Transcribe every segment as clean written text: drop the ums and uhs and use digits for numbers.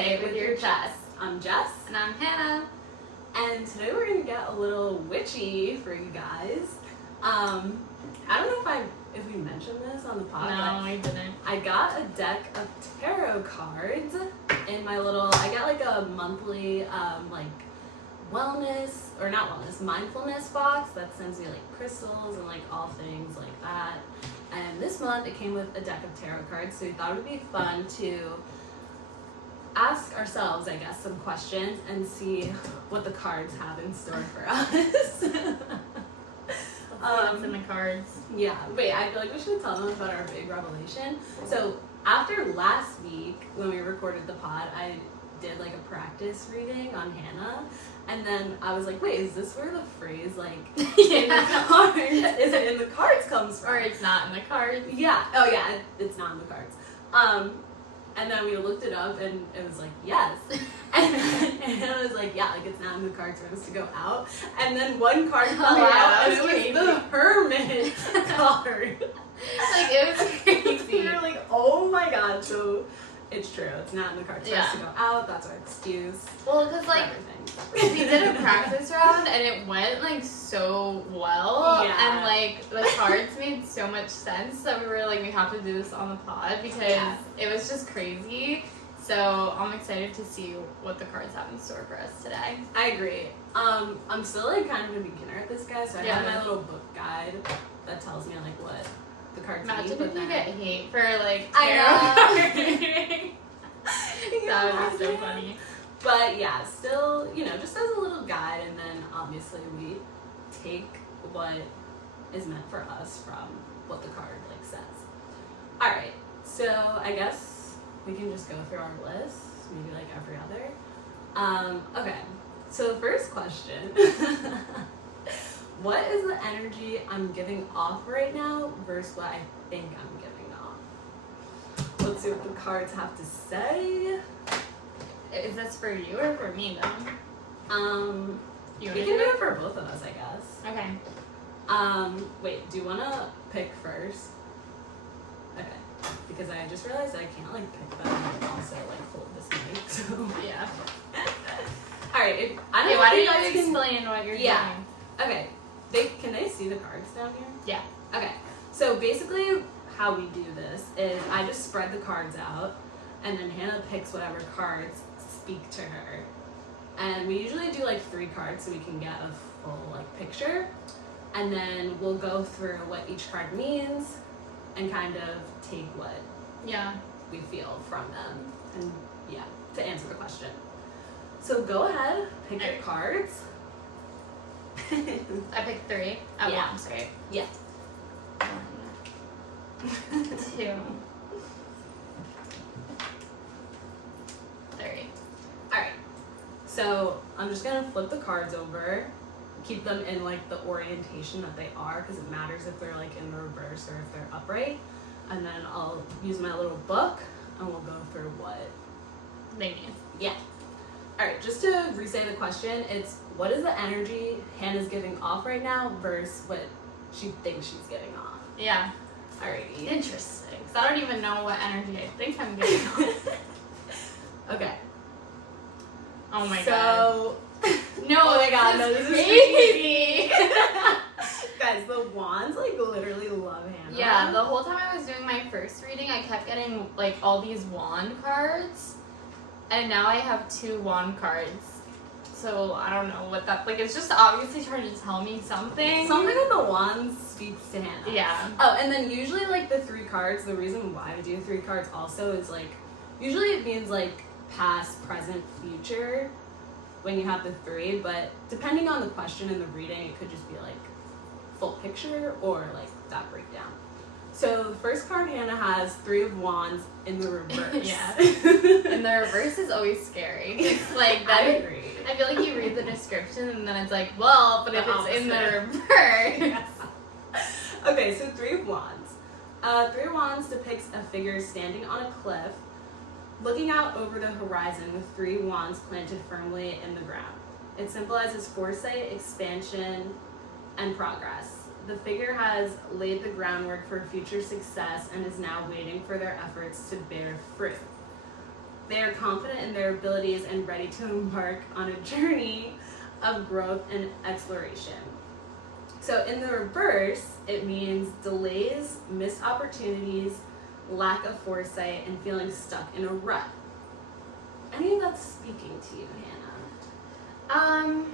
Say It With Your Chest. I'm Jess. And I'm Hannah. And today we're going to get a little witchy for you guys. I don't know if we mentioned this on the pod. No, we didn't. I got a deck of tarot cards in my I get like a monthly mindfulness box that sends me like crystals and like all things like that. And this month it came with a deck of tarot cards, so we thought it would be fun to ask ourselves, I guess, some questions and see what the cards have in store for us. What's in the cards? Yeah, wait, I feel like we should tell them about our big revelation. So after last week, when we recorded the pod, I did like a practice reading on Hannah, and then I was like, wait, is this where the phrase like in the cards, is it in the cards comes from? Or it's not in the cards? Yeah, oh yeah, it's not in the cards. And then we looked it up and it was like, yes. And I was like, yeah, like it's not in the cards for us to go out. And then one card fell out and it was the Hermit card. Like, it was crazy. We were like, oh my god, so it's true. It's not in the cards for us to go out. That's our excuse. Well, because like, we did a practice round and it went like so well. Yeah. And like, the cards made so much sense that we were like, we have to do this on the pod because it was just crazy. So I'm excited to see what the cards have in store for us today. I agree. I'm still like kind of a beginner at this, guys, so I have my little book guide that tells me like what the cards mean. Imagine if you get hate for like I tarot. That would be so funny. But yeah, still, just as a little guide, and then obviously we take what is meant for us from what the card like says. All right, so I guess we can just go through our list, maybe like every other. Okay, so the first question. What is the energy I'm giving off right now versus what I think I'm giving off? Let's see what the cards have to say. Is this for you or for me though? We can do it for both of us, I guess. Okay. Wait, do you want to pick first? Okay. Because I just realized I can't like pick them and also like hold this mic, so. Yeah. Alright, why don't you explain what you're doing? Okay. Can they see the cards down here? Yeah. Okay. So basically how we do this is I just spread the cards out and then Hannah picks whatever cards speak to her. And we usually do like 3 cards so we can get a full like picture. And then we'll go through what each card means and kind of take what we feel from them. And to answer the question. So go ahead, pick your cards. I picked 3 at once, right? Yeah. 1, 2, 3. Alright. So I'm just gonna flip the cards over, keep them in like the orientation that they are, because it matters if they're like in the reverse or if they're upright. And then I'll use my little book and we'll go through what they mean. Yeah. Alright, just to re-say the question, it's what is the energy Hannah's giving off right now versus what she thinks she's giving off. Yeah. Alrighty. Interesting. Because I don't even know what energy I think I'm giving off. Okay. Oh my god. No, oh my god, no, this is crazy. Guys, the wands like literally love Hannah. Yeah, the whole time I was doing my first reading, I kept getting like all these wand cards. And now I have 2 wand cards. So I don't know what that, like, it's just obviously trying to tell me something. Something with the wands speaks to Hannah. Yeah. Oh, and then usually like the 3 cards, the reason why I do 3 cards also is like, usually it means like past, present, future when you have the 3, but depending on the question in the reading, it could just be like full picture or like that breakdown. So the first card Hannah has 3 of wands in the reverse. Yeah. And the reverse is always scary. It's like that. I agree. I feel like you read the description and then it's like, well, but if it's in the reverse. Okay, so 3 of wands. 3 of wands depicts a figure standing on a cliff, looking out over the horizon with 3 wands planted firmly in the ground. It symbolizes foresight, expansion, and progress. The figure has laid the groundwork for future success and is now waiting for their efforts to bear fruit. They are confident in their abilities and ready to embark on a journey of growth and exploration. So in the reverse, it means delays, missed opportunities, lack of foresight, and feeling stuck in a rut. Any of that speaking to you, Hannah?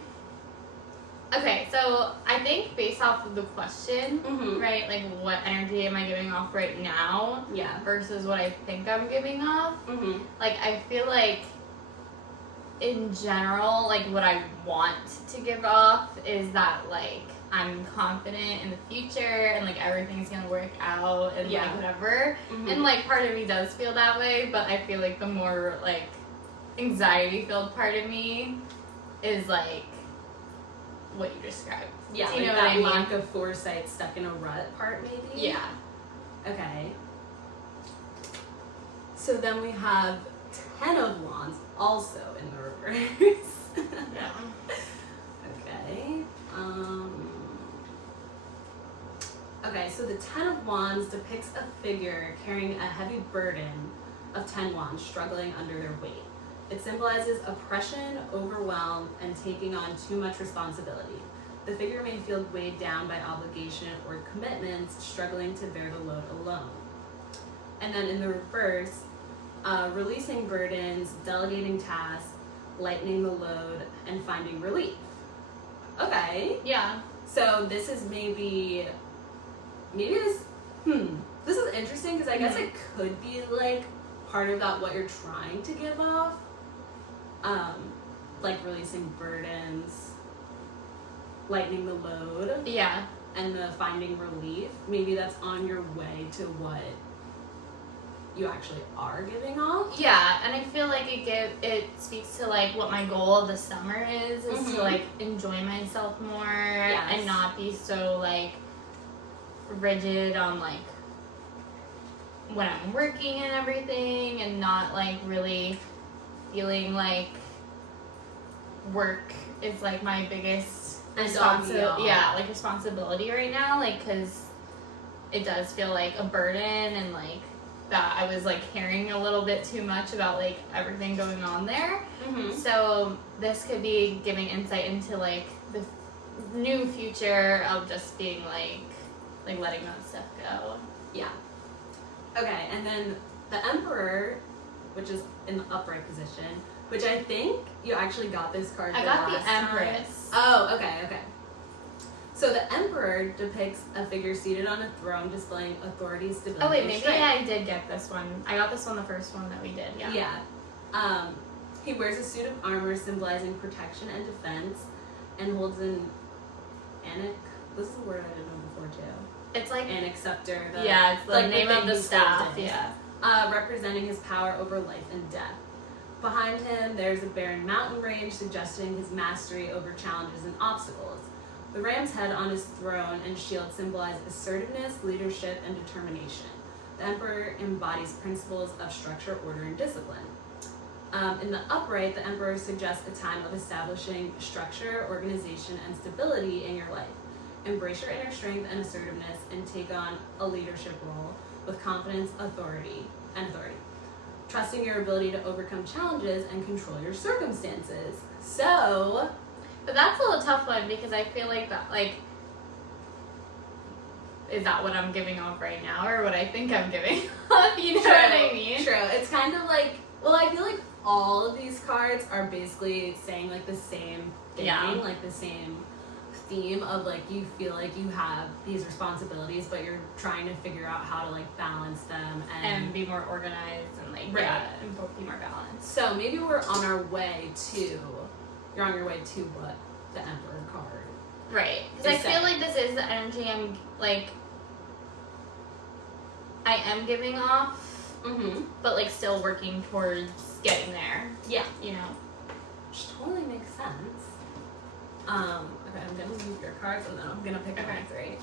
Okay, so I think based off of the question, Mm-hmm. right, like what energy am I giving off right now Yeah. versus what I think I'm giving off, Mm-hmm. like I feel like in general, like what I want to give off is that like I'm confident in the future and like everything's gonna work out and Yeah. like whatever. Mm-hmm. And like part of me does feel that way, but I feel like the more like anxiety filled part of me is like what you described. Yeah, Do you like know that what I mean? lack of foresight, stuck in a rut part, maybe? Yeah. Okay. So then we have 10 of Wands also in the reverse. Yeah. Okay. Okay, so the 10 of Wands depicts a figure carrying a heavy burden of 10 Wands struggling under their weight. It symbolizes oppression, overwhelm, and taking on too much responsibility. The figure may feel weighed down by obligation or commitments, struggling to bear the load alone. And then in the reverse, releasing burdens, delegating tasks, lightening the load, and finding relief. Okay, Yeah. so this is maybe this is interesting because I guess it could be like part of that what you're trying to give off, like releasing burdens, lightening the load, Yeah. and the finding relief. Maybe that's on your way to what you actually are giving off. Yeah, and I feel like it speaks to like what my goal of the summer is Mhm. to like enjoy myself more and not be so like rigid on like when I'm working and everything, and not like really feeling like work is like my biggest responsibility right now, like because it does feel like a burden, and like that I was like caring a little bit too much about like everything going on there. Mm-hmm. So this could be giving insight into like the new future of just being like letting that stuff go. Yeah. Okay, and then the Emperor, which is in the upright position, which I think you actually got this card. I got the Empress. Oh, okay. So the Emperor depicts a figure seated on a throne displaying authority, stability, Oh wait, and maybe strength. I did get this one. I got this one the first one that we did. Yeah. Yeah. He wears a suit of armor symbolizing protection and defense, and holds an anik. This is a word I didn't know before too. It's like Anik scepter. it's the like name thing of the he's staff. holding. Yeah. Representing his power over life and death. Behind him, there's a barren mountain range suggesting his mastery over challenges and obstacles. The ram's head on his throne and shield symbolize assertiveness, leadership, and determination. The Emperor embodies principles of structure, order, and discipline. In the upright, the Emperor suggests a time of establishing structure, organization, and stability in your life. Embrace your inner strength and assertiveness and take on a leadership role with confidence, authority. Trusting your ability to overcome challenges and control your circumstances. So, But that's a little tough one because I feel like that is that what I'm giving off right now or what I think I'm giving off? You know what I mean? True. It's kind of like, I feel like all of these cards are basically saying like the same thing, like the same theme of like you feel like you have these responsibilities, but you're trying to figure out how to like balance them And be more organized and like and be more balanced. So maybe we're on our way to. You're on your way to what the Emperor card. Right. Because I feel like this is the energy I'm like. I am giving off. Mm-hmm. But like still working towards getting there. Yeah. You know. Which totally makes sense. Okay, I'm gonna leave your cards and then I'm gonna pick my three.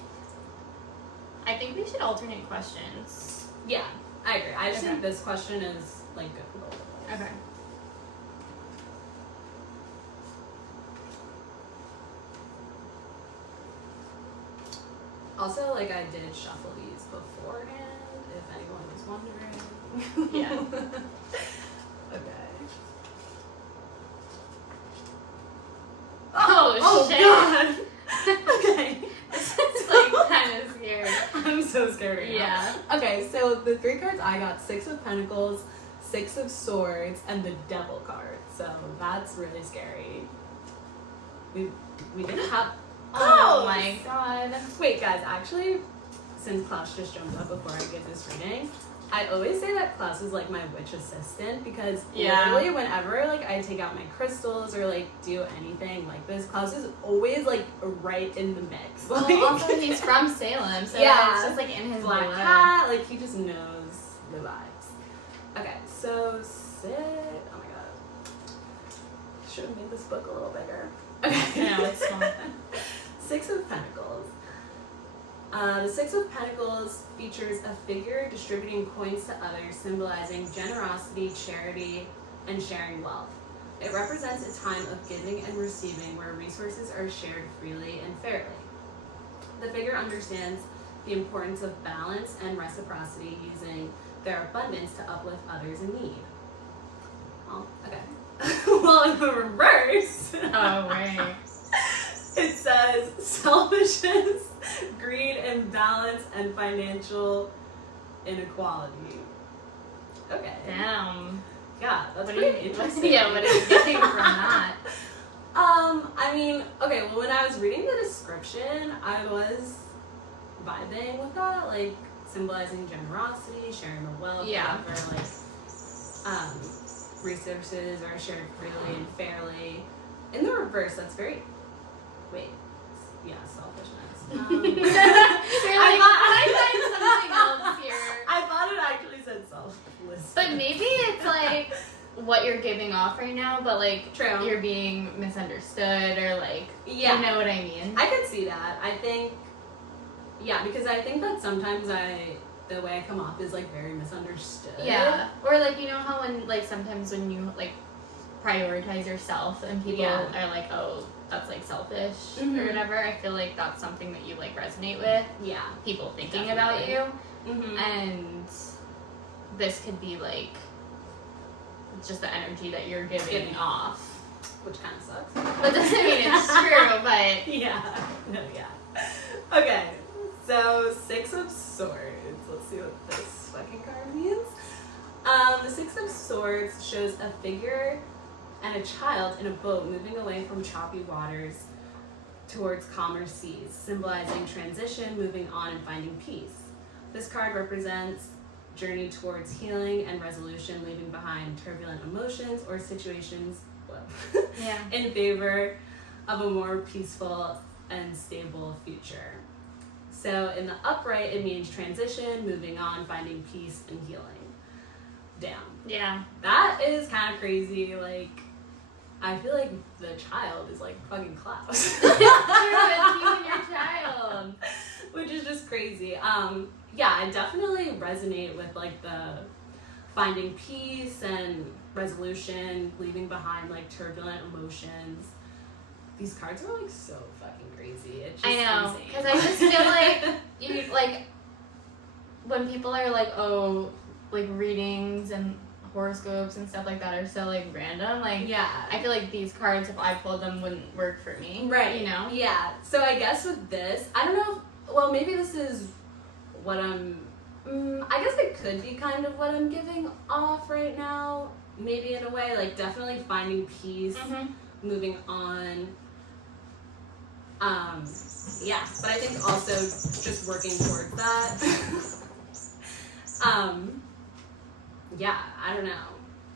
I think we should alternate questions. Yeah, I agree. I just think this question is like good for both of us. Okay. Also, like I did shuffle these beforehand, if anyone was wondering. Yeah. Okay. I'm so scared right Yeah. now. Okay, so the 3 cards I got, 6 of Pentacles, 6 of Swords, and the Devil card. So that's really scary. We didn't have... Oh my god. Wait, guys, actually, since Klaus just jumped up before I give this reading, I always say that Klaus is like my witch assistant because literally whenever like I take out my crystals or like do anything like this, Klaus is always like right in the mix. Well, Like, also he's from Salem, so Yeah. it's just like in his Black blood. cat, like he just knows the vibes. Okay, so 6. Oh my god, should have made this book a little bigger. Okay, No, it's small. 6 of Pentacles. The 6 of Pentacles features a figure distributing coins to others, symbolizing generosity, charity, and sharing wealth. It represents a time of giving and receiving where resources are shared freely and fairly. The figure understands the importance of balance and reciprocity, using their abundance to uplift others in need. Oh, okay. Well, in the reverse, Oh, right. it says selfishness, greed, imbalance, and financial inequality. Okay. Damn. Yeah, that's What pretty are you, interesting. yeah, what are you getting from that? I mean, okay, well, when I was reading the description, I was vibing with that, like, symbolizing generosity, sharing the wealth, Yeah. whatever, like, resources are shared freely and fairly. In the reverse, that's very, wait, yeah, selfishness. You're like, I find something else here. I thought it actually said selfless. But maybe it's like what you're giving off right now, but like True. you're being misunderstood or like Yeah. you know what I mean? I could see that. I think, yeah, because I think that sometimes the way I come off is like very misunderstood. Yeah. Or like you know how when like sometimes when you like prioritize yourself and people Yeah. are like, oh, that's like selfish Mhm. or whatever, I feel like that's something that you like resonate with. Yeah. People thinking Definitely. about you. Mm-hmm. And this could be like just the energy that you're giving off. Which kind of sucks. But doesn't mean it's true, but Yeah. No, yeah. Okay. So 6 of Swords. Let's see what this fucking card means. The 6 of Swords shows a figure and a child in a boat moving away from choppy waters towards calmer seas, symbolizing transition, moving on, and finding peace. This card represents journey towards healing and resolution, leaving behind turbulent emotions or situations yeah. in favor of a more peaceful and stable future. So in the upright, it means transition, moving on, finding peace, and healing. Damn. Yeah. That is kind of crazy. Like, I feel like the child is like fucking Klaus. True, it's you and your child. Which is just crazy. Yeah, I definitely resonate with like the finding peace and resolution, leaving behind like turbulent emotions. These cards are like so fucking crazy. It's just I know, insane. because I just feel like you like when people are like, oh, like readings and horoscopes and stuff like that are so like random. Like, yeah. I feel like these cards, if I pulled them, wouldn't work for me. Right. You know. Yeah. So I guess with this, I don't know. Well, maybe this is what I'm. I guess it could be kind of what I'm giving off right now. Maybe in a way, like definitely finding peace, moving on. Yeah, but I think also just working towards that. Yeah, I don't know.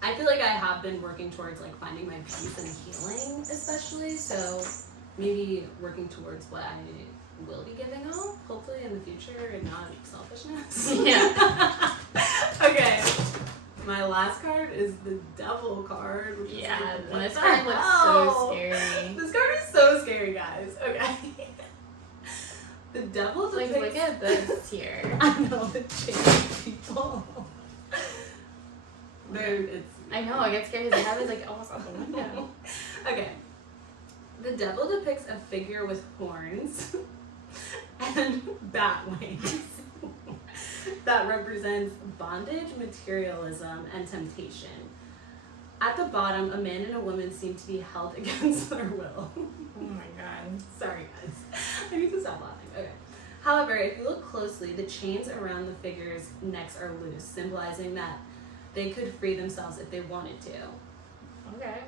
I feel like I have been working towards like finding my peace and healing, especially. So maybe working towards what I will be giving off, hopefully in the future, and not selfishness. Yeah. Okay. My last card is the Devil card. Which Yeah, is like, what this the card looks hell? so scary. This card is so scary, guys. Okay. The Devil Like, depicts... look at this here. I know, the changed people. Dude, it's... I know, I get scared because I have it like almost out the window. Okay. The Devil depicts a figure with horns and bat wings that represents bondage, materialism, and temptation. At the bottom, a man and a woman seem to be held against their will. Oh my god. Sorry, guys. I need to stop laughing. Okay. However, if you look closely, the chains around the figures' necks are loose, symbolizing that they could free themselves if they wanted to. Okay.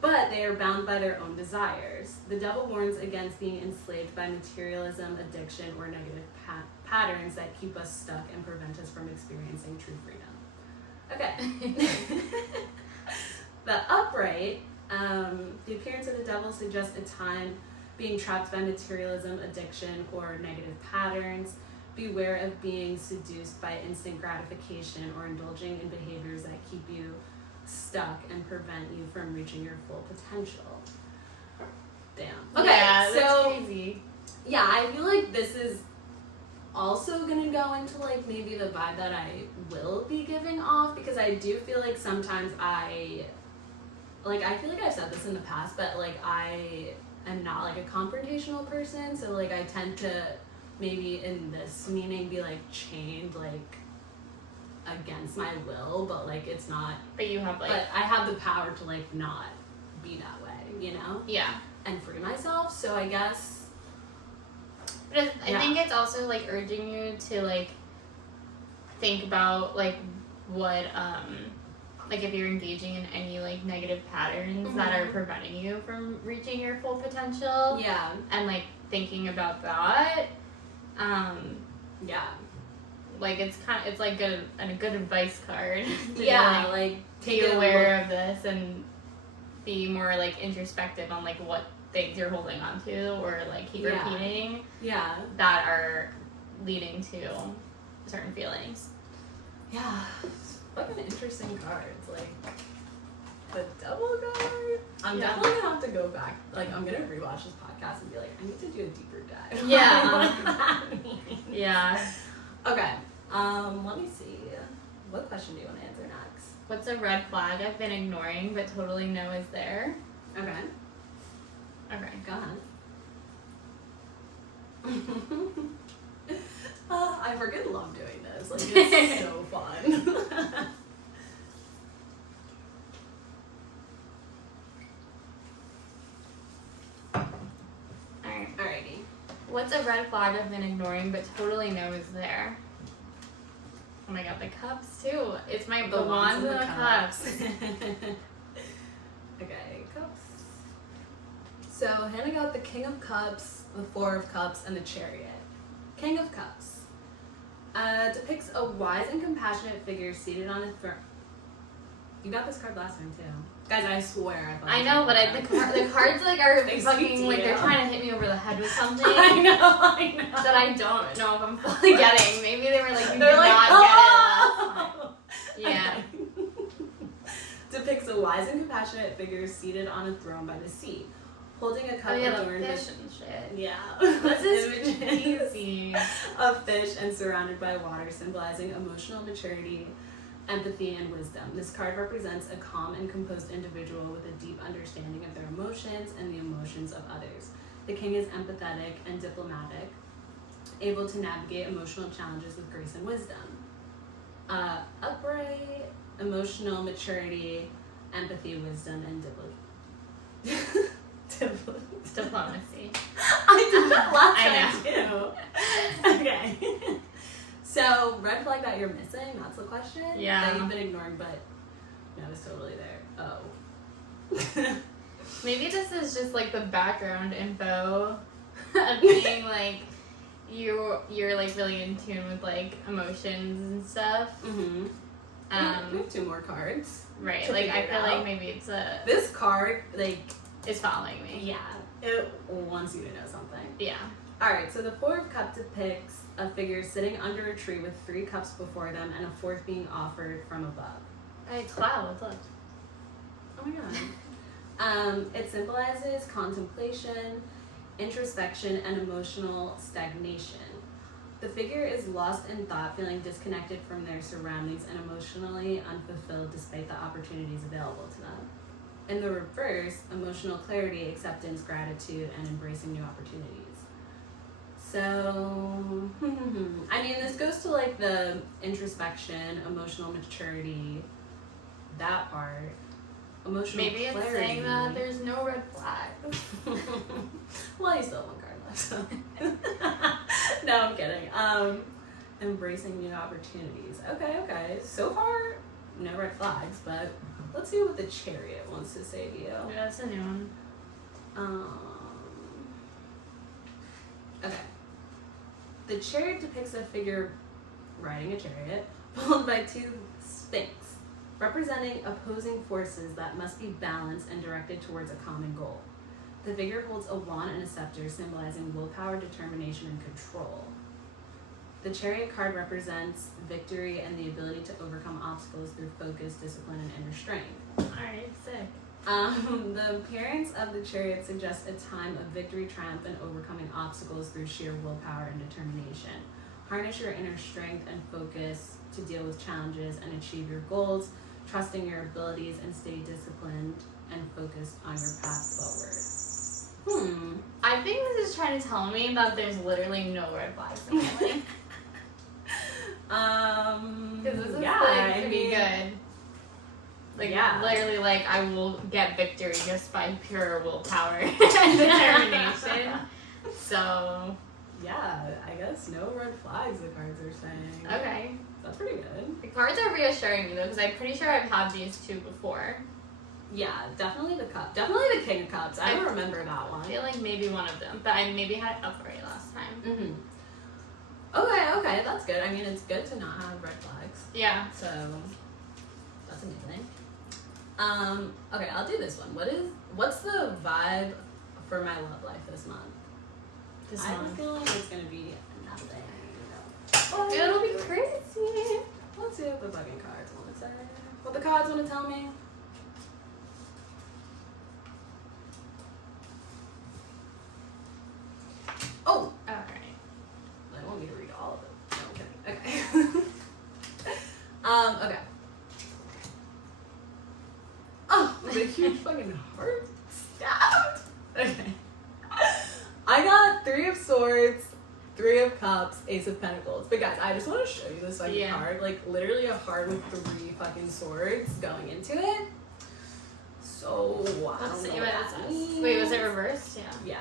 But they are bound by their own desires. The devil warns against being enslaved by materialism, addiction, or negative patterns that keep us stuck and prevent us from experiencing true freedom. Okay. The upright, the appearance of the devil suggests a time being trapped by materialism, addiction, or negative patterns. Beware of being seduced by instant gratification or indulging in behaviors that keep you stuck and prevent you from reaching your full potential. Damn. Okay, yeah, that's so crazy. yeah, I feel like this is also gonna go into like maybe the vibe that I will be giving off, because I do feel like sometimes I feel like I've said this in the past, but like I am not like a confrontational person, so like I tend to maybe in this meaning be like chained like against my will, but like it's not, But you have like, but I have the power to like not be that way, you know, yeah. and free myself. So I guess But I think it's also like urging you to like think about like what like if you're engaging in any like negative patterns that are preventing you from reaching your full potential. yeah, And like thinking about that. yeah, Like it's like a good advice card. To yeah, like, like be aware of this and be more like introspective on like what things you're holding on to or like keep repeating yeah, that are leading to certain feelings. yeah. Fucking interesting cards, like the devil card. I'm definitely gonna have to go back. Like I'm gonna rewatch this podcast and be like, I need to do a deeper dive. Yeah. What that means. Yeah. Okay. Let me see. What question do you want to answer next? What's a red flag I've been ignoring but totally know is there? Okay. Okay. Go ahead. I freaking love doing this. Like it's so fun. Alright. Alrighty. What's a red flag I've been ignoring but totally know is there? Oh my god, the cups too. It's my the wands and the cups. Okay, cups. So Hannah got the King of Cups, the Four of Cups, and the Chariot. King of Cups depicts a wise and compassionate figure seated on a throne. You got this card last time too, guys. I swear. I know, but the cards like are They fucking like they're trying to hit me over the head with something. I know. That I don't know if I'm fully getting. Maybe they were like, you They're did like, not oh! get it last time. Yeah. Depicts a wise and compassionate figure seated on a throne by the sea, holding a cup Oh yeah, the adorned fish with and shit. yeah. This is images crazy. of fish and surrounded by water, symbolizing emotional maturity, empathy, and wisdom. This card represents a calm and composed individual with a deep understanding of their emotions and the emotions of others. The king is empathetic and diplomatic, able to navigate emotional challenges with grace and wisdom. Upright, emotional maturity, empathy, wisdom, and Diplomacy. I did that last I time too. Okay. So, red flag that you're missing, that's the question? Yeah. That you've been ignoring, but no, it's totally there. Oh. Maybe this is just like the background info of being like you're like really in tune with like emotions and stuff. Mm-hmm. We have 2 more cards. Right. to Like I figure it feel out. like maybe it's This card, like, it's following me. yeah, it wants you to know something. Yeah. Alright, so the Four of Cups depicts a figure sitting under a tree with 3 cups before them and a 4th being offered from above. Hey, clouds, look. Oh my god. It symbolizes contemplation, introspection, and emotional stagnation. The figure is lost in thought, feeling disconnected from their surroundings and emotionally unfulfilled despite the opportunities available to them. In the reverse, emotional clarity, acceptance, gratitude, and embracing new opportunities. So, I mean, this goes to like the introspection, emotional maturity, that part. Emotional Maybe clarity. it's saying that there's no red flag. Well, you still have 1 card left, so. No, I'm kidding. Embracing new opportunities. Okay. So far, no red flags, but let's see what the Chariot wants to say to you. Yeah, that's a new one. Okay. The Chariot depicts a figure riding a chariot, pulled by two sphinx, representing opposing forces that must be balanced and directed towards a common goal. The figure holds a wand and a scepter, symbolizing willpower, determination, and control. The Chariot card represents victory and the ability to overcome obstacles through focus, discipline, and inner strength. Alright, sick. The appearance of the Chariot suggests a time of victory, triumph, and overcoming obstacles through sheer willpower and determination. Harness your inner strength and focus to deal with challenges and achieve your goals, trusting your abilities and stay disciplined and focused on your path forward. I think this is trying to tell me that there's literally no red flags in my life. Because this is pretty good. Literally, I will get victory just by pure willpower and determination. So, yeah, I guess no red flags, the cards are saying. Okay. That's pretty good. The cards are reassuring me, though, because I'm pretty sure I've had these two before. Yeah, definitely the cup. Definitely the King of Cups. I don't remember that one. I feel like maybe one of them, but I maybe had it up already last time. Mm-hmm. Okay, that's good. I mean, it's good to not have red flags. Yeah. So, that's a good thing. Okay, I'll do this one. What's the vibe for my love life this month? I have a feeling it's gonna be nothing. It'll be crazy. Let's see what the fucking cards want to say. What the cards want to tell me? Oh! Alright. They want me to read all of it. No, I'm kidding. Okay. Okay. Oh, the huge fucking heart stabbed. Okay. I got 3 of Swords, 3 of Cups, Ace of Pentacles. But guys, I just want to show you this fucking card. Literally a heart with 3 fucking swords going into it. So, I don't know what that means. Wait, was it reversed? Yeah.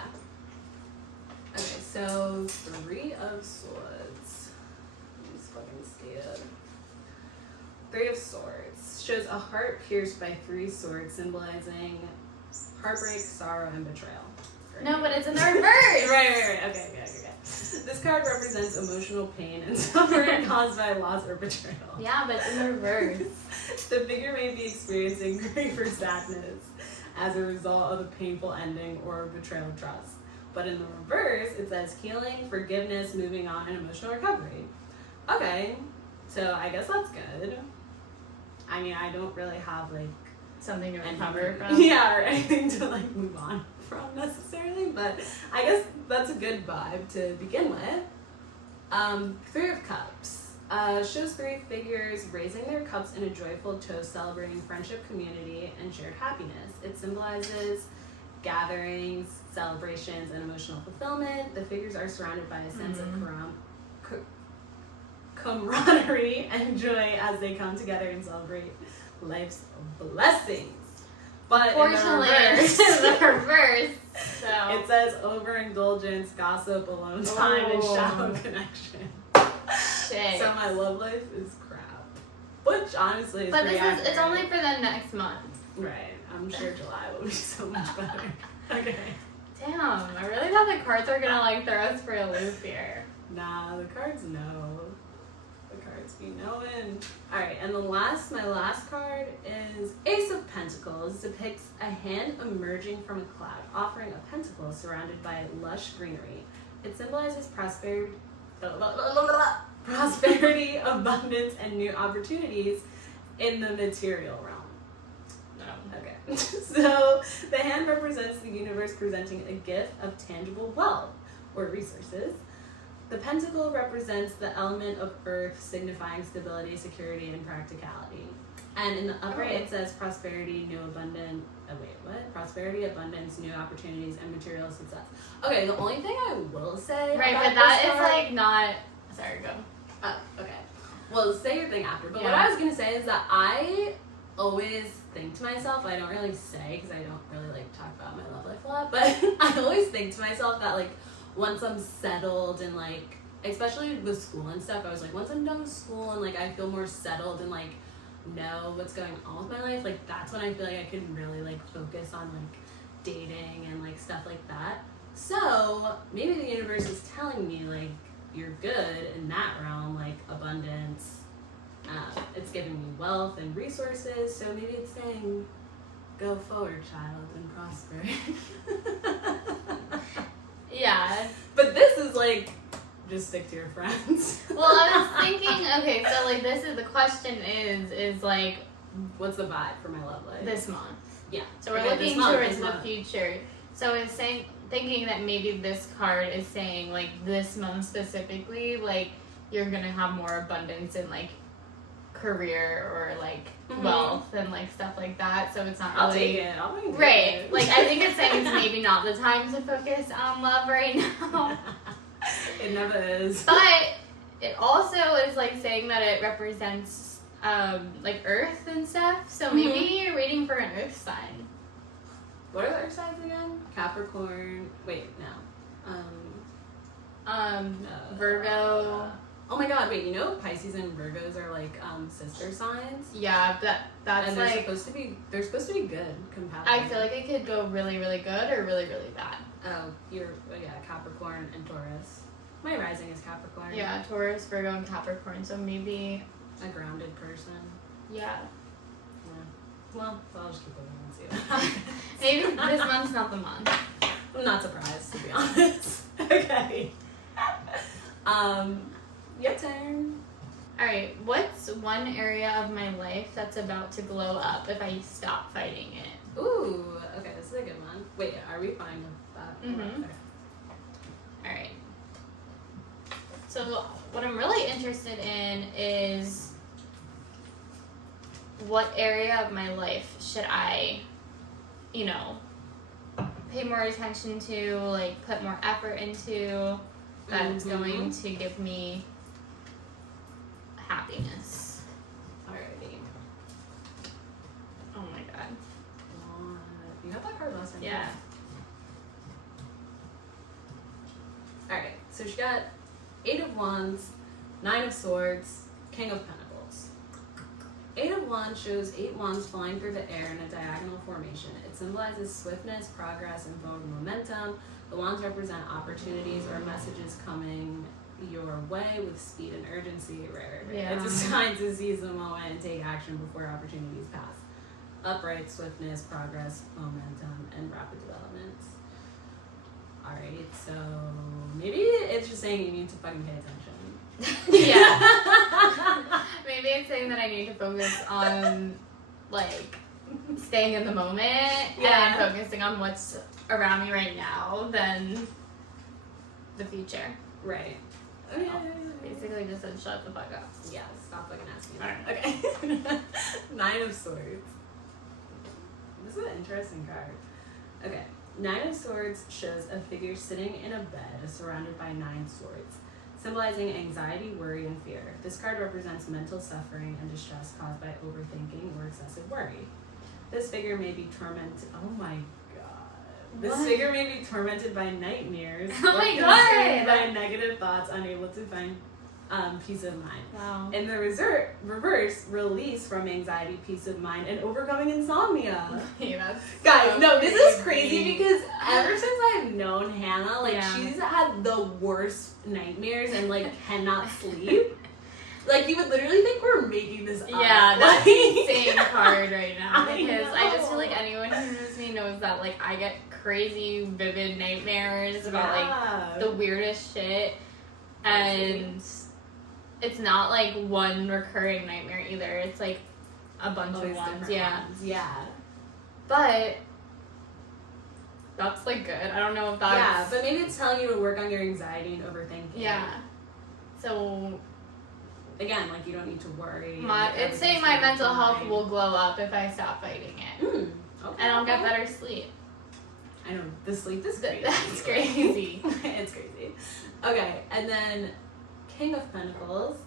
Okay, so 3 of Swords. I'm just fucking scared. 3 of Swords shows a heart pierced by 3 swords, symbolizing heartbreak, sorrow, and betrayal. Great. No, but it's in the reverse. Right. Okay. This card represents emotional pain and suffering caused by loss or betrayal. Yeah, but it's in the reverse. The figure may be experiencing grief or sadness as a result of a painful ending or betrayal of trust. But in the reverse, it says healing, forgiveness, moving on, and emotional recovery. Okay, so I guess that's good. I mean, I don't really have something to recover from. Yeah, or anything to move on from necessarily, but I guess that's a good vibe to begin with. 3 of Cups shows 3 figures raising their cups in a joyful toast, celebrating friendship, community, and shared happiness. It symbolizes gatherings, celebrations, and emotional fulfillment. The figures are surrounded by a sense of camaraderie and joy as they come together and celebrate life's blessings. But unfortunately, it's the reverse. So it says overindulgence, gossip, alone time, and shallow connection. Shit. So my love life is crap. Which honestly is but pretty accurate. it's only for the next month. Right. I'm sure July will be so much better. Okay. Damn, I really thought the cards were gonna throw us for a loop here. Nah, the cards know. The cards be knowing. Alright, and my last card is Ace of Pentacles. Depicts a hand emerging from a cloud, offering a pentacle surrounded by lush greenery. It symbolizes prosperity, abundance, and new opportunities in the material realm. Okay. So the hand represents the universe presenting a gift of tangible wealth or resources. The pentacle represents the element of earth, signifying stability, security, and practicality. And in the upright, it says prosperity, new abundance. Prosperity, abundance, new opportunities, and material success. Okay, the only thing I will say right, about but that this card, is not. Sorry, go. Oh, okay. Well, say your thing after. But what I was gonna say is that I always think to myself, I don't really say because I don't really talk about my love life a lot, but I always think to myself that once I'm settled and like, especially with school and stuff, I was like, once I'm done with school and like I feel more settled and like know what's going on with my life, like that's when I feel like I can really like focus on like dating and like stuff like that. So maybe the universe is telling me like you're good in that realm, like abundance. It's giving me wealth and resources. So maybe it's saying, go forward, child, and prosper. Yeah. But this is like, just stick to your friends. Well, I was thinking, okay, so like this is the question is like, what's the vibe for my love life? this month. Yeah. So we're Okay, looking this month, towards this the month. future. So it's saying, thinking that maybe this card is saying like this month specifically, like you're gonna have more abundance in like career or like wealth and like stuff like that. So it's not I'll really take it. I'll take right. it. Like I think it's saying it's maybe not the time to focus on love right now. It never is. But it also is like saying that it represents like Earth and stuff. So maybe you're waiting for an Earth sign. What are the earth signs again? Capricorn. Wait, no. Virgo. Oh my god, wait, you know Pisces and Virgos are like sister signs? Yeah, that's And they're like supposed to be good, compatible. I feel like it could go really, really good or really, really bad. Oh, Capricorn and Taurus. My rising is Capricorn. Yeah, Taurus, Virgo, and Capricorn. So maybe A grounded person. yeah. Well, I'll just keep looking and see what happens. Maybe this month's not the month. I'm not surprised, to be honest. Okay. Your turn. Alright, what's one area of my life that's about to glow up if I stop fighting it? Ooh, okay, this is a good one. Wait, are we fine with that? Mhm. Alright. So what I'm really interested in is what area of my life should I, pay more attention to, like put more effort into, that's going to give me happiness. Alrighty. Oh my god. You got that card last time. Yeah. Alright, so she got 8 of Wands, 9 of Swords, King of Pentacles. 8 of Wands shows 8 wands flying through the air in a diagonal formation. It symbolizes swiftness, progress, and forward momentum. The wands represent opportunities or messages coming your way with speed and urgency. Right. Yeah. It's a sign to seize the moment and take action before opportunities pass. Upright, swiftness, progress, momentum, and rapid developments. Alright, so maybe it's just saying you need to fucking pay attention. Yeah. Maybe it's saying that I need to focus on, like, staying in the moment and focusing on what's around me right now than the future. Right. Oh, yeah. Basically just said shut the fuck up. Yeah, stop fucking asking. Alright. Okay. 9 of Swords. This is an interesting card. Okay. 9 of Swords shows a figure sitting in a bed surrounded by 9 swords, symbolizing anxiety, worry, and fear. This card represents mental suffering and distress caused by overthinking or excessive worry. This figure may be tormented. Oh my god. This figure may be tormented by nightmares. Oh my god. By negative thoughts, unable to find peace of mind. Wow. In the reverse, release from anxiety, peace of mind, and overcoming insomnia. Yeah, Guys, so no, this is crazy because ever since I've known Hannah, like she's had the worst nightmares and like cannot sleep. Like you would literally think we're making this up. Yeah, that's the insane card right now because I just feel know. like anyone who knows me knows that like I get crazy vivid nightmares about like the weirdest shit, and it's not like one recurring nightmare either. It's like a bunch of ones. Yeah. But that's like good. I don't know if that's Yeah, but maybe it's telling you to work on your anxiety and overthinking. Yeah. So again, like you don't need to worry. it's saying my mental health will glow up if I stop fighting it. Okay, And I'll get better sleep. I know, the sleep is crazy. That's crazy. It's crazy. Okay, and then King of Pentacles.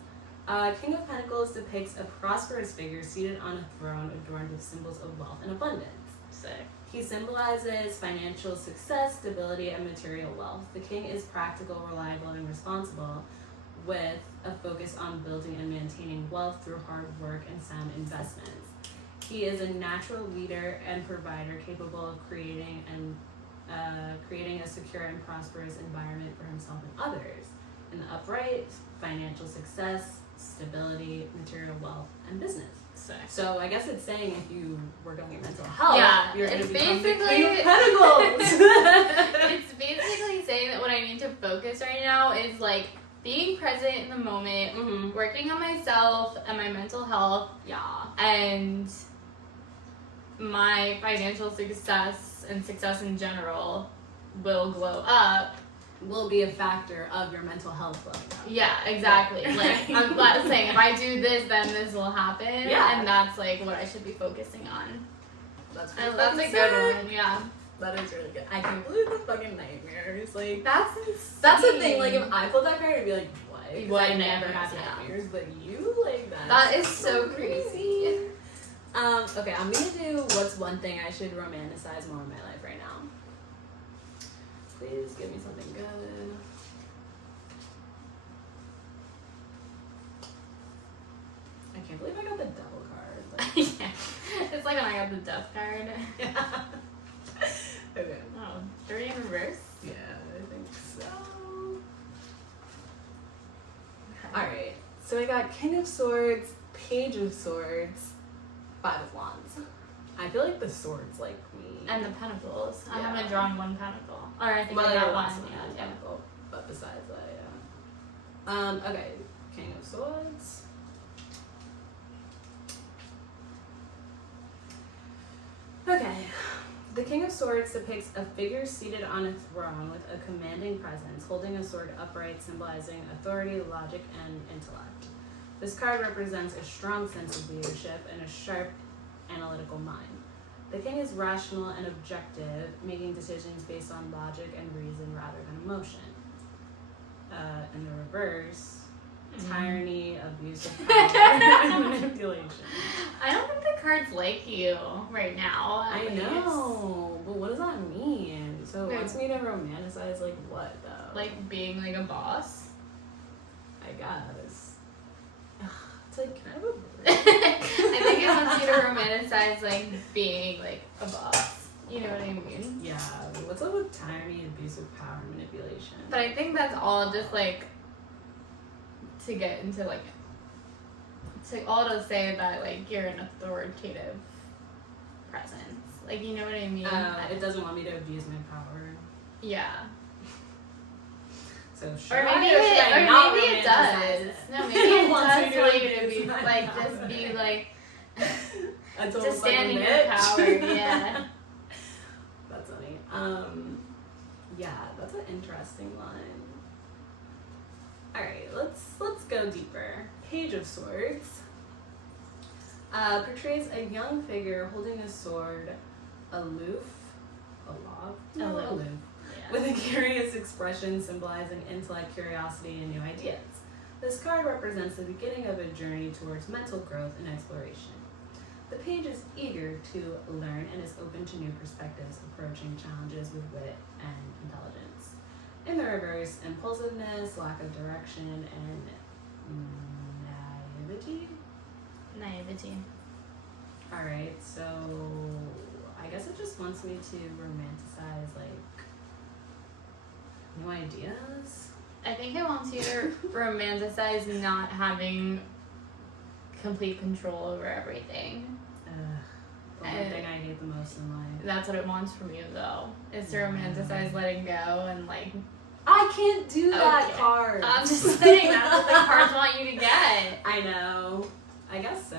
King of Pentacles depicts a prosperous figure seated on a throne adorned with symbols of wealth and abundance. Sick. He symbolizes financial success, stability, and material wealth. The king is practical, reliable, and responsible, with a focus on building and maintaining wealth through hard work and sound investments. He is a natural leader and provider capable of creating a secure and prosperous environment for himself and others. In the upright, financial success, stability, material wealth, and business. So I guess it's saying if you work on your mental health, you're going to become the King of Pentacles. It's basically saying that what I need to focus right now is like being present in the moment, working on myself and my mental health, and my financial success and success in general will glow up. Will be a factor of your mental health glowing up. Yeah, exactly. Like I'm saying, if I do this, then this will happen. Yeah. And that's like what I should be focusing on. That's a good one. Yeah. That is really good. I can't believe the fucking nightmares. Like that's insane. That's the thing. Like if I pulled that card, I'd be like, what? What I never nightmares, have nightmares, but you like that. That is so crazy. Okay, I'm gonna do what's one thing I should romanticize more in my life right now. Please give me something good. I can't believe I got the devil card. Like, Yeah. It's like when I got the death card. yeah. Okay. Oh, 3 in reverse? Yeah, I think so. Alright, so I got King of Swords, Page of Swords, 5 of Wands. I feel like the swords like me. And the pentacles. I Yeah. haven't drawn one pentacle. Or I think Well, I yeah, got last one. one was Yeah. pentacle, but besides that, yeah. Okay, King of Swords. Okay. The King of Swords depicts a figure seated on a throne with a commanding presence, holding a sword upright, symbolizing authority, logic, and intellect. This card represents a strong sense of leadership and a sharp, analytical mind. The king is rational and objective, making decisions based on logic and reason rather than emotion. In the reverse, tyranny, abuse of power, and manipulation. I don't think the cards like you right now. I know, but what does that mean? So it wants me to romanticize like what though? Like being like a boss. I guess. It's like, can I have a I think it wants you to romanticize like being like a boss. You know what I mean? Yeah. What's up with tyranny, abuse of power, and manipulation? But I think that's all just like to get into like to all to say that like you're an authoritative presence. Like you know what I mean? It doesn't want me to abuse my power. Yeah. So Or maybe it does. No, maybe it wants does me to want you to abuse be my like power. just be like Until to stand in your power. Yeah. That's funny. Yeah, that's an interesting line. Alright, let's go deeper. Page of Swords portrays a young figure holding a sword, aloof, Aloof. with a curious expression symbolizing intellect, curiosity, and new ideas. This card represents the beginning of a journey towards mental growth and exploration. The page is eager to learn and is open to new perspectives, approaching challenges with wit and intelligence. In the reverse, impulsiveness, lack of direction, and naivety. Alright, so I guess it just wants me to romanticize like new ideas. I think it wants you to romanticize not having complete control over everything. The one thing I hate the most in life. That's what it wants from you though. Is to romanticize letting go and like I can't do that Okay. card. I'm just saying that's what the cards want you to get. I know. I guess so.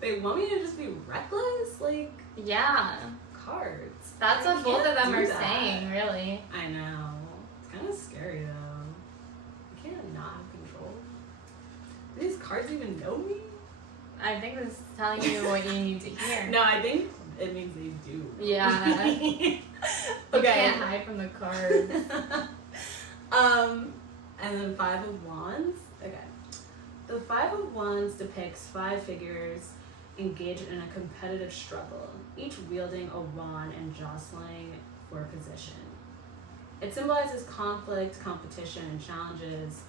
They want me to just be reckless? Like, Yeah. cards. That's I what both of can't them do are that. saying, really. I know. It's kind of scary though. I can't not have control. Do these cards even know me? I think this is telling you what you need to hear. No, I think it means they do. Yeah. Okay. You can't hide from the cards. And then 5 of Wands. Okay. The 5 of Wands depicts 5 figures engage in a competitive struggle, each wielding a wand and jostling for position. It symbolizes conflict, competition, and challenges.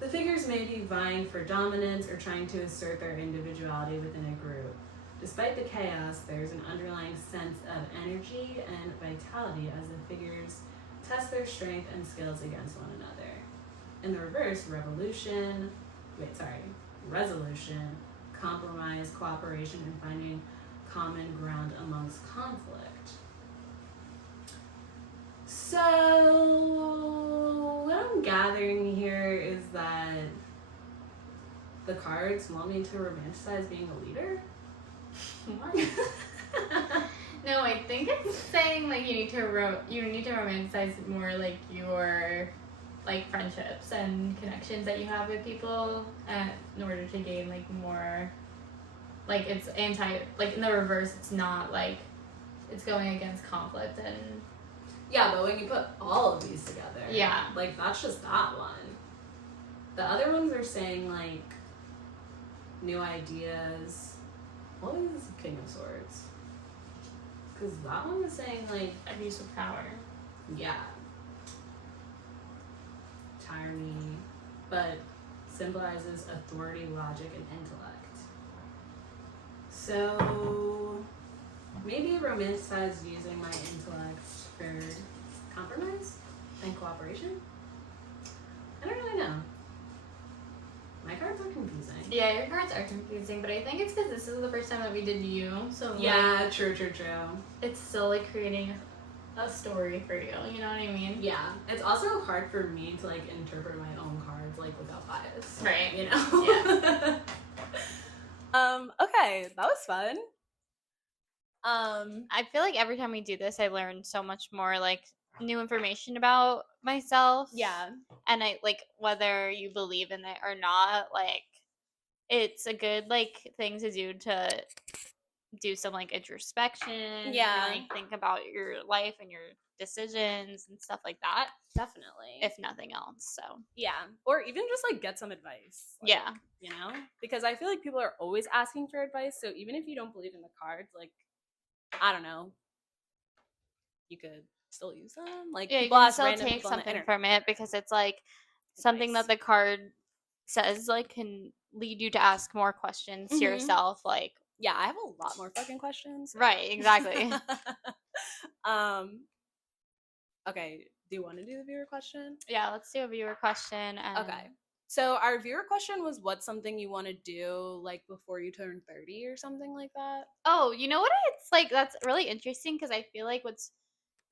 The figures may be vying for dominance or trying to assert their individuality within a group. Despite the chaos, there's an underlying sense of energy and vitality as the figures test their strength and skills against one another. In the reverse, resolution, compromise, cooperation, and finding common ground amongst conflict. So, what I'm gathering here is that the cards want me to romanticize being a leader? What? No, I think it's saying like you need to romanticize more like your like friendships and connections that you have with people in order to gain like more, like it's like in the reverse, it's not like it's going against conflict and Yeah, but when you put all of these together, yeah, like that's just that one. The other ones are saying like new ideas. What is King of Swords? Because that one is saying like abuse of power. Yeah. Tyranny, but symbolizes authority, logic, and intellect. So maybe romanticize using my intellect for compromise and cooperation? I don't really know. My cards are confusing. Yeah, your cards are confusing, but I think it's because this is the first time that we did you, so Yeah, true. it's still like creating a story for you, you know what I mean? Yeah, it's also hard for me to like interpret my own cards like without bias. Right. You know? Yeah. Okay, that was fun. I feel like every time we do this, I learn so much more like new information about myself. Yeah. And I like whether you believe in it or not, like it's a good like thing to do some like introspection. Yeah. And, like think about your life and your decisions and stuff like that. Definitely. If nothing else. So yeah, or even just like get some advice. Like, yeah. you know, because I feel like people are always asking for advice. So even if you don't believe in the cards, like I don't know, you could still use them. Like Yeah, you people can ask still random take people on the something internet. from it because it's like something that Advice. the card says like can lead you to ask more questions to Mhm. yourself. Like Yeah, I have a lot more fucking questions. right, exactly. Okay, do you want to do the viewer question? Yeah, let's do a viewer question. And Okay. So our viewer question was what's something you want to do like before you turn 30 or something like that? oh, you know what? It's like that's really interesting because I feel like what's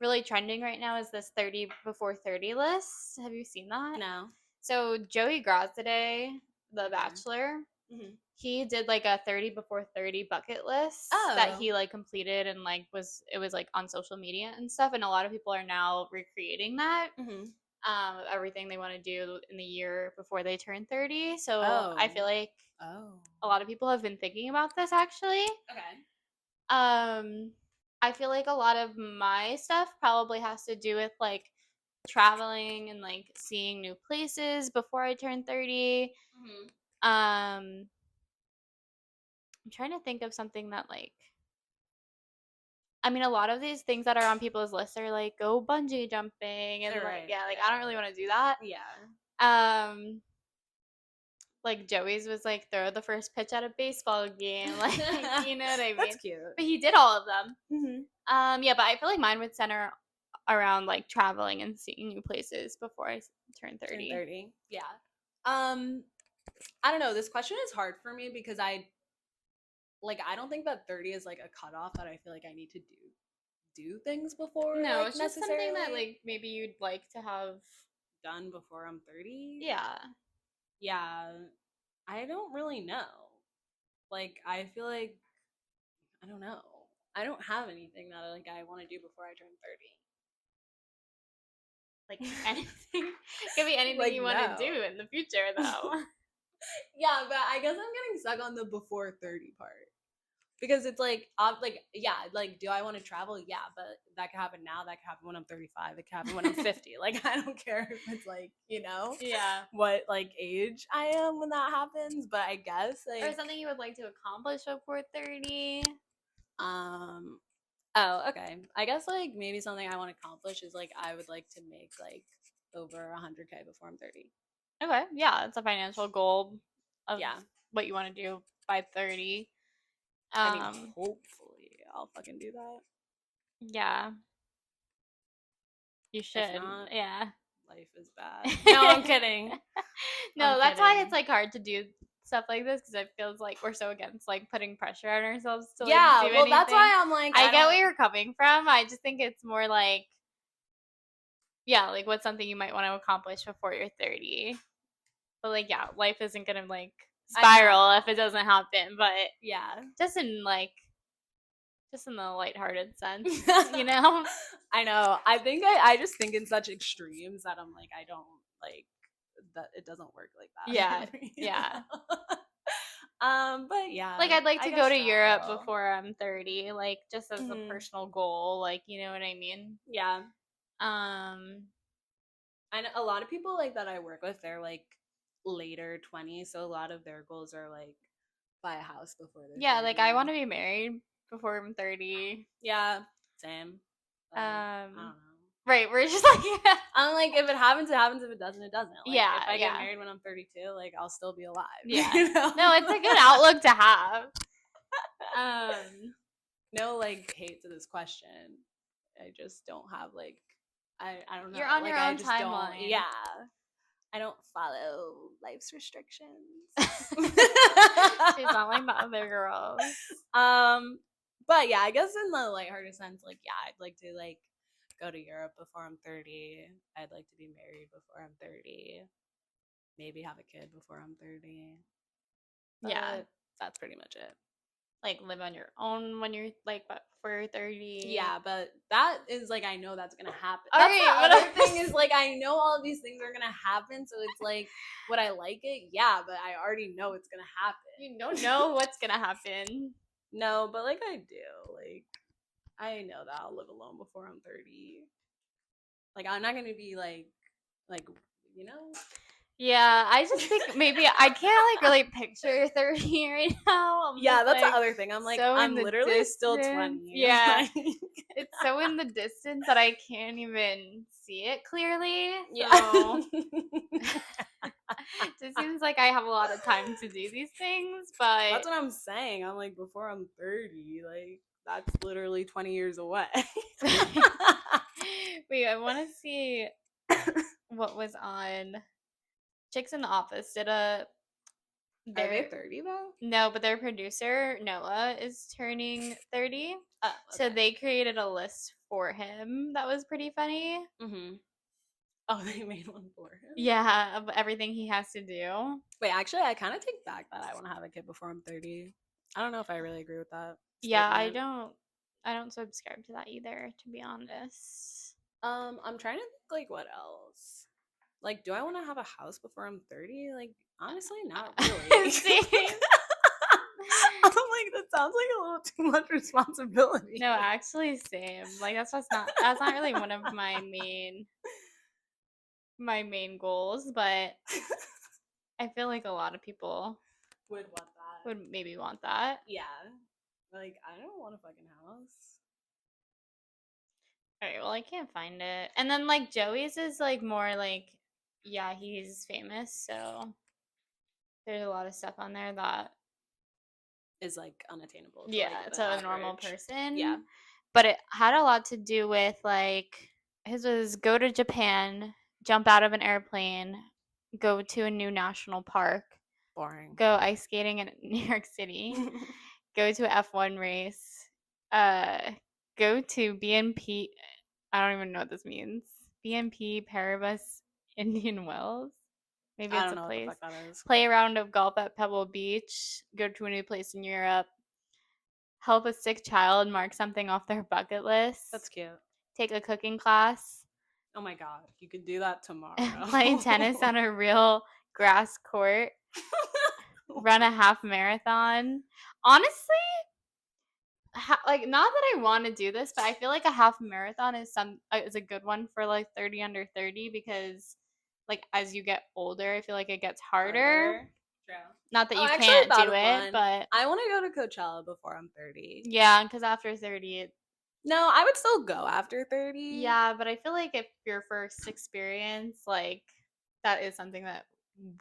really trending right now is this 30 before 30 list. Have you seen that? No. So Joey Grossaday, The Bachelor, Mm-hmm. he did like a 30 before 30 bucket list that he like completed and like was like on social media and stuff, and a lot of people are now recreating that. Mm-hmm. Everything they want to do in the year before they turn 30. So Oh. I feel like a lot of people have been thinking about this actually. Okay. I feel like a lot of my stuff probably has to do with like traveling and like seeing new places before I turn 30. Mm-hmm. I'm trying to think of something that like I mean a lot of these things that are on people's lists are like go bungee jumping and like yeah, like I don't really want to do that. Yeah. Like Joey's was like throw the first pitch at a baseball game, like you know what I mean? That's cute. But he did all of them. Mm-hmm. Yeah, but I feel like mine would center around like traveling and seeing new places before I turn 30. 30. Yeah. I don't know. This question is hard for me because I don't think that 30 is like a cutoff that I feel like I need to do things before. No, like, it's just something that like maybe you'd like to have done before I'm 30. Yeah. Yeah. I don't really know. Like I feel like I don't know. I don't have anything that like I want to do before I turn 30. Like anything. Could be anything Like, you want no. to do in the future though. Yeah, but I guess I'm getting stuck on the before 30 part. Because it's like, yeah, like, do I want to travel? Yeah, but that could happen now. That could happen when I'm 35. It could happen when I'm 50. Like, I don't care if it's like, Yeah. what like age I am when that happens. But I guess Or like, something you would like to accomplish before 30. um, oh, okay. I guess like maybe something I want to accomplish is like I would like to make like over 100K before I'm 30. Okay, yeah, it's a financial goal of Yeah. what you want to do by 30. I mean, hopefully I'll fucking do that. Yeah, you should. If not, Yeah. life is bad. No, I'm kidding. No, I'm that's why kidding. it's like hard to do stuff like this because it feels like we're so against like putting pressure on ourselves to like, Yeah, do well, that's anything. why I'm like, I get don't- where you're coming from. I just think it's more like, yeah, like what's something you might want to accomplish before you're 30. But like, yeah, life isn't gonna like spiral if it doesn't happen. But yeah. just in the lighthearted sense, you know? I know. I just think in such extremes that I'm like, I don't like that. It doesn't work like that. Yeah, for me, yeah. But yeah, Like I'd like I to guess go to Europe travel. before I'm 30, like just as a Mhm. personal goal, like you know what I mean? Yeah, Um, I know a lot of people like that I work with. They're like later 20s, so a lot of their goals are like buy a house before they're yeah, like I 30. want to be married before I'm 30. Yeah, same. Like, I don't know. Right, we're just like I'm like, if it happens, it happens. If it doesn't, it doesn't. Like, Yeah, if I get yeah. married when I'm 32, like, I'll still be alive. Yeah. You know? No, it's a good outlook to have. No, like, hate to this question. I just don't have, like, I don't know. You're on like, your I own just timeline. don't, yeah. I don't follow life's restrictions. She's not like the other girls. But yeah, I guess in the lighthearted sense, like, yeah, I'd like to, like, go to Europe before I'm 30. I'd like to be married before I'm 30. Maybe have a kid before I'm 30. Yeah. But that's pretty much it. Like live on your own when you're like before 30. Yeah, but that is like I know that's gonna happen. All That's right, the but other thing is like I know all of these things are gonna happen, so it's like would I like it? Yeah, but I already know it's gonna happen. You don't know what's gonna happen. No, but like I do. Like I know that I'll live alone before I'm 30. Like I'm not gonna be like you know. Yeah, I just think maybe I can't like really picture 30 right now. Yeah, that's like, the other thing. I'm like so I'm literally still distance. 20. Yeah. Like, It's so in the distance that I can't even see it clearly. yeah. So it just seems like I have a lot of time to do these things, but That's what I'm saying. I'm like before I'm 30, like that's literally 20 years away. wait, I want to see what was on Chicks in the Office. Are they 30 though? No, but their producer Noah is turning 30. Oh, So they created a list for him that was pretty funny. Mm-hmm. Oh, they made one for him. Yeah, of everything he has to do. Wait, actually, I kind of take back that I want to have a kid before I'm 30. I don't know if I really agree with that. Yeah, statement. I don't subscribe to that either, to be honest. I'm trying to think like what else. Like, do I want to have a house before I'm 30? Like, honestly, not really. Same. I'm like, that sounds like a little too much responsibility. No, actually same. Like that's not really one of my main goals, but I feel like a lot of people would want that. would maybe want that. Yeah. Like, I don't want a fucking house. Alright, well I can't find it. And then like Joey's is like more like, yeah, he's famous, so there's a lot of stuff on there that Is like unattainable. To, yeah, like, to a normal person. Yeah. But it had a lot to do with like his was go to Japan, jump out of an airplane, go to a new national park, Boring. go ice skating in New York City, go to an F1 race, go to BNP. I don't even know what this means. BNP Paribas Indian Wells. Maybe I it's don't know a what the place. fuck that is. Play a round of golf at Pebble Beach. Go to a new place in Europe. Help a sick child mark something off their bucket list. That's cute. Take a cooking class. Oh my god, you could do that tomorrow. Play tennis on a real grass court. Run a half marathon. Honestly, like not that I want to do this, but I feel like a half marathon is a good one for like 30 under 30 because like as you get older, I feel like it gets harder. True. Not that Oh, you I actually can't thought do of it, one. but I want to go to Coachella before I'm 30. yeah, because after 30, No, I would still go after 30. yeah, but I feel like if your first experience, like that is something that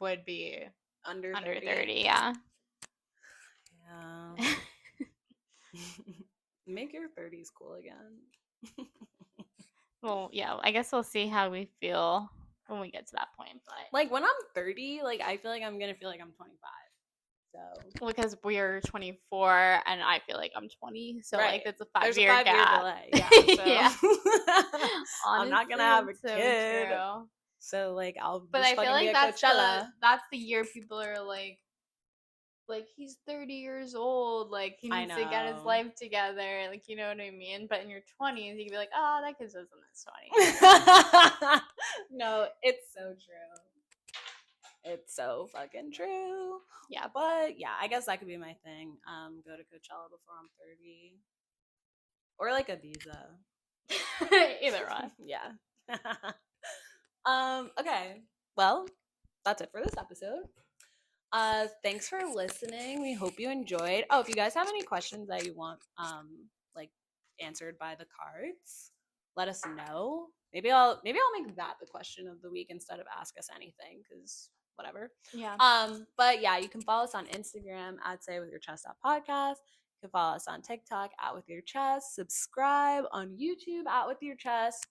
would be Under under 30. 30, yeah. Yeah. Make your 30s cool again. Well, yeah, I guess we'll see how we feel when we get to that point, but Like when I'm 30, like I feel like I'm gonna feel like I'm 25. So because we're 24 and I feel like I'm 20, so right. like it's a There's a 5-year 5-year gap. delay. Yeah. So Yeah. I'm not Honestly, gonna have a it's so kid. true. So like I'll But just I feel fucking be like at Coachella. that's the year people are like he's 30 years old, like he I needs to get his know. life together, like you know what I mean. But in your 20s, you can be like, oh, that kid's just in his 20s. No, it's so true. It's so fucking true. Yeah, But yeah, I guess that could be my thing. Go to Coachella before I'm 30. Or like Ibiza. either one. Yeah. Okay. Well, that's it for this episode. Thanks for listening. We hope you enjoyed. Oh, if you guys have any questions that you want like answered by the cards, let us know. Maybe I'll make that the question of the week instead of ask us anything, because whatever. Yeah. But yeah, you can follow us on Instagram at Say With Your Chest Podcast. You can follow us on TikTok at With Your Chest. Subscribe on YouTube at With Your Chest.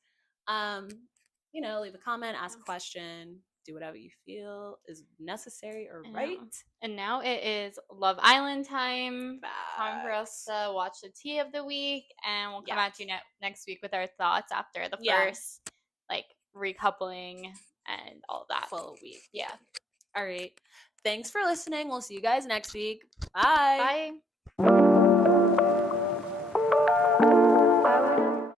Leave a comment, ask a question, do whatever you feel is necessary or right. And now it is Love Island time. Time for us Facts. to watch the tea of the week, and we'll come Yeah. at you next week with our thoughts after the Yeah. first like recoupling and all of that. Full week. Yeah. All right. Thanks for listening. We'll see you guys next week. Bye. Bye.